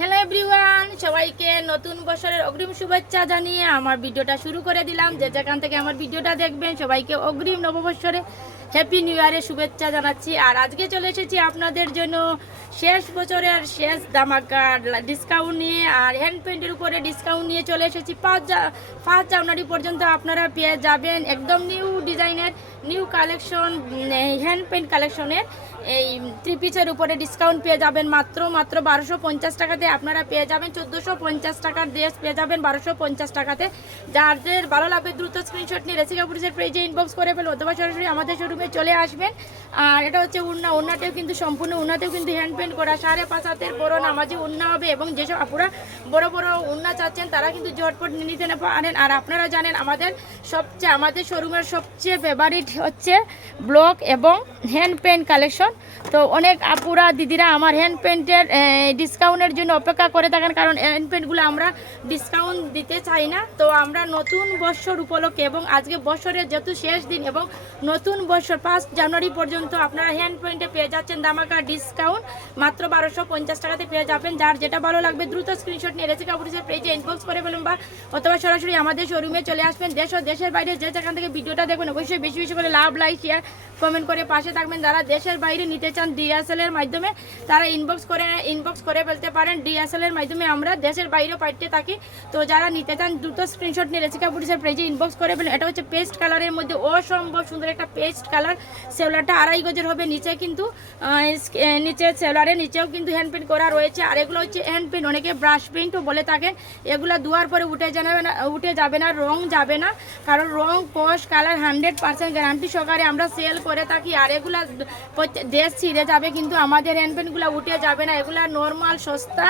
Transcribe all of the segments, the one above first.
Hello everyone সবাইকে নতুন বছরের অগ্রিম শুভেচ্ছা জানিয়ে আমার ভিডিওটা শুরু করে দিলাম। যে যেখান থেকে আমার ভিডিওটা দেখবেন, সবাইকে অগ্রিম নববৎসরে হ্যাপি নিউ ইয়ারের শুভেচ্ছা জানাচ্ছি। আর আজকে চলে এসেছি আপনাদের জন্য শেষ বছরের শেষ ধামাকা ডিসকাউন্ট নিয়ে। আর হ্যান্ড পেন্টের উপরে ডিসকাউন্ট নিয়ে চলে এসেছি। পাঁচ পাঁচ জানুয়ারি পর্যন্ত আপনারা পেয়ে যাবেন একদম নিউ ডিজাইনের নিউ কালেকশন হ্যান্ড পেন্ট কালেকশনের এই থ্রি পিসের উপরে ডিসকাউন্ট পেয়ে যাবেন। মাত্র মাত্র বারোশো পঞ্চাশ টাকাতে আপনারা পেয়ে যাবেন। চোদ্দোশো পঞ্চাশ টাকার ড্রেস পেয়ে যাবেন বারোশো পঞ্চাশ টাকাতে। যাদের ভালো লাগবে দ্রুত স্ক্রিনশট নিয়ে রেসিকা পুলিশের পেজে ইনবক্স করে ফেলে অথবা সরাসরি আমাদের শোরুমে চলে আসবেন। আর এটা হচ্ছে উন্না, উন্নাতেও কিন্তু সম্পূর্ণ, উন্নাতেও কিন্তু হ্যান্ড পেন্ট করা সাড়ে পাঁচ হাতের বড় নামাজি উন্না হবে এবং যেসব আপুরা বড় বড় উন্না চাচ্ছেন, তারা কিন্তু ঝটপট নিয়ে নিতে পারেন আর আপনারা জানেন আমাদের সবচেয়ে, আমাদের শোরুমের সবচেয়ে ফেভারিট হচ্ছে ব্লক এবং হ্যান্ড পেন্ট কালেকশন তো অনেক আপুরা, দিদিরা আমার হ্যান্ড পেন্টের ডিসকাউন্টের জন্য অপেক্ষা করে থাকেন, কারণ হ্যান্ড পেন্টগুলো আমরা ডিসকাউন্ট দিতে চাই না। তো আমরা নতুন বছর উপলক্ষে এবং আজকে বছরের যেহেতু শেষ দিন এবং নতুন বছর ফার্স্ট জানুয়ারি পর্যন্ত আপনারা হ্যান্ড পেন্টে পেয়ে যাচ্ছেন দামাকা ডিসকাউন্ট মাত্র বারোশো পঞ্চাশ টাকাতে পেয়ে যাবেন। যার যেটা ভালো লাগবে দ্রুত স্ক্রিনশট নিয়ে রেসিকা পুলিশের পেজে ইনবক্স করে ফেলুন বা অথবা সরাসরি আমাদের শোরুমে চলে আসবেন। দেশ ও দেশের বাইরে যে যেখান থেকে ভিডিওটা দেখবেন, অবশ্যই বেশি বেশি করে লাভ লাইক শেয়ার কমেন্ট করে পাশে থাকবেন। যারা দেশের বাইরে নিতে চান ডিএসএল এর মাধ্যমে, তারা ইনবক্স করে ইনবক্স করে ফেলতে পারেন ডিএসএল এর মাধ্যমে। আমরা দেশের বাইরেও পাঠিয়ে থাকি। তো যারা নিতে চান, দ্রুত স্ক্রিনশট নিয়ে রেসিকা পুলিশের পেজে ইনবক্স করে ফেলেন। এটা হচ্ছে পেস্ট কালারের মধ্যে অসম্ভব সুন্দর একটা পেস্ট কালার সেওলারটা আড়াই গজের হবে। নিচে কিন্তু নিচে সেওলারের নিচেও কিন্তু হ্যান্ড পেন্ট করা রয়েছে। আর এগুলো হচ্ছে হ্যান্ড পেন্ট অনেকে ব্রাশ পেন্টও বলে থাকেন। এগুলো ধোয়ার পরে উঠে যাবে না, উঠে যাবে না, রং যাবে না। কারণ রং পশ কালার হান্ড্রেড পার্সেন্ট গ্যারান্টি সহকারে আমরা সেল করে থাকি আর এগুলা দেশ ছিঁড়ে যাবে, কিন্তু আমাদের হ্যান্ড পেন্টগুলো উঠে যাবে না। এগুলা নর্মাল সস্তা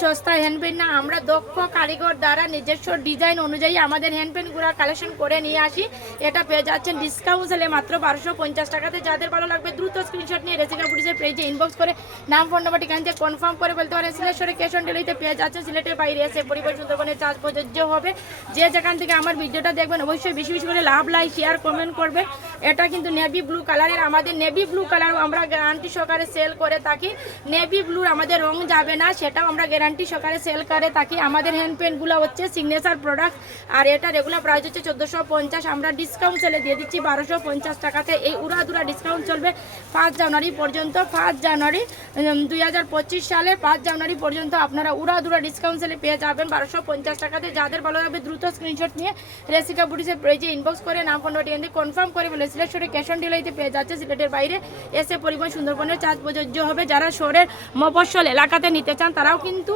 সস্তা হ্যান্ড পেন্ট না। আমরা দক্ষ কারিগর দ্বারা নিজস্ব ডিজাইন অনুযায়ী আমাদের হ্যান্ড পেন্টগুলো কালেকশন করে নিয়ে আসি। এটা পেয়ে যাচ্ছেন ডিসকাউন্ট সেলে মাত্র বারোশো পঞ্চাশ টাকাতে। যাদের ভালো লাগবে দ্রুত স্ক্রিনশট নিয়ে রেসিকা পুলিশের পেজে ইনবক্স করে নাম ফোন নাম্বার ঠিকানা দিয়ে কনফার্ম করে বলতে পারেন। সিলেশ্বরে ক্যাশ অন ডেলিভারিতে পেয়ে যাচ্ছেন সিলেটের বাইরে এসে পরিবার সুন্দরবনের চার্জ প্রযোজ্য হবে। যে যেখান থেকে আমার ভিডিওটা দেখবেন অবশ্যই বেশি বেশি করে লাভ লাইক শেয়ার কমেন্ট করবে এটা কিন্তু নেভি ব্লু কালারের আমাদের নেভি ব্লু কালার আমরা গ্যারান্টি সহকারে সেল করে থাকি। নেভি ব্লুর আমাদের রং যাবে না, সেটাও আমরা গ্যারান্টি সহকারে সেল করে থাকি। আমাদের হ্যান্ড হচ্ছে সিগনেচার প্রোডাক্ট আর এটা রেগুলার প্রাইস হচ্ছে চোদ্দোশো পঞ্চাশ। আমরা ডিসকাউন্ট সেলে দিয়ে দিচ্ছি বারোশো পঞ্চাশ টাকাতে। এই উড়াদুরা ডিসকাউন্ট চলবে পাঁচ জানুয়ারি পর্যন্ত। পাঁচ জানুয়ারি দুই হাজার পঁচিশ সালে পাঁচ জানুয়ারি পর্যন্ত আপনারা উড়াদুরা ডিসকাউন্ট সেলে পেয়ে যাবেন বারোশো পঞ্চাশ টাকাতে। যাদের ভালো লাগবে দ্রুত স্ক্রিনশট নিয়ে রেসিকা বুটিসের পেজে ইনবক্স করে নাম দিয়ে কনফার্ম করে বলে সিলেটের ক্যাশ অন ডেলিভারিতে পেয়ে যাচ্ছে। সিলেটের বাইরে এসে পরিবহন সুন্দরবনের চার্জ প্রযোজ্য হবে। যারা শহরের মফস্বল এলাকাতে নিতে চান, তারাও কিন্তু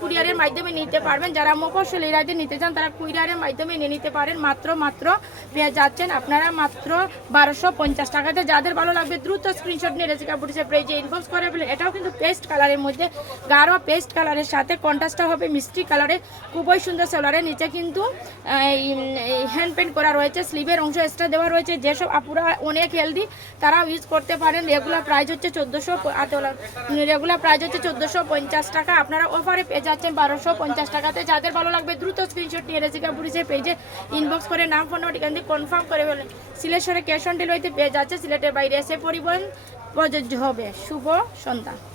কুরিয়ারের মাধ্যমে নিতে পারবেন। যারা মফস্বল এলাকাতে নিতে চান, তারা কুরিয়ারের মাধ্যমে নিয়ে নিতে পারেন। মাত্র মাত্র পেয়ে যাচ্ছেন আপনারা মাত্র বারোশো পঞ্চাশ টাকাতে। যাদের ভালো লাগবে, দ্রুত স্ক্রিনশট নিয়ে রেসিকা বুটিসের পেজে ইনবক্স করে ফেলেন এটাও কিন্তু পেস্ট কালারের মধ্যে, গাঢ় পেস্ট কালারের সাথে। কন্ট্রাস্টটা হবে মিষ্টি কালারে খুবই সুন্দর সোলারের নিচে কিন্তু হ্যান্ড পেন্ট করা রয়েছে। স্লিভের অংশ এক্সট্রা দেওয়া রয়েছে। যেসব আপুরা অনেক হেলদি তারাও ইউজ করতে পারেন। রেগুলার প্রাইস হচ্ছে চোদ্দোশো রেগুলার প্রাইস হচ্ছে চোদ্দোশো পঞ্চাশ টাকা। আপনারা অফারে পেয়ে যাচ্ছেন বারোশো পঞ্চাশ টাকাতে। যাদের ভালো লাগবে, দ্রুত স্ক্রিনশট নিয়ে রেসিকা পুলিশের পেজে ইনবক্স করে নাম ফোন ঠিকান দিয়ে কনফার্ম করে বলেন সিলেশ্বরে ক্যাশ অন ডেলিভারিতে পেয়ে যাচ্ছে সিলেটের বাইরে এসে পরিবহন প্রযোজ্য হবে। শুভ সন্ধ্যা।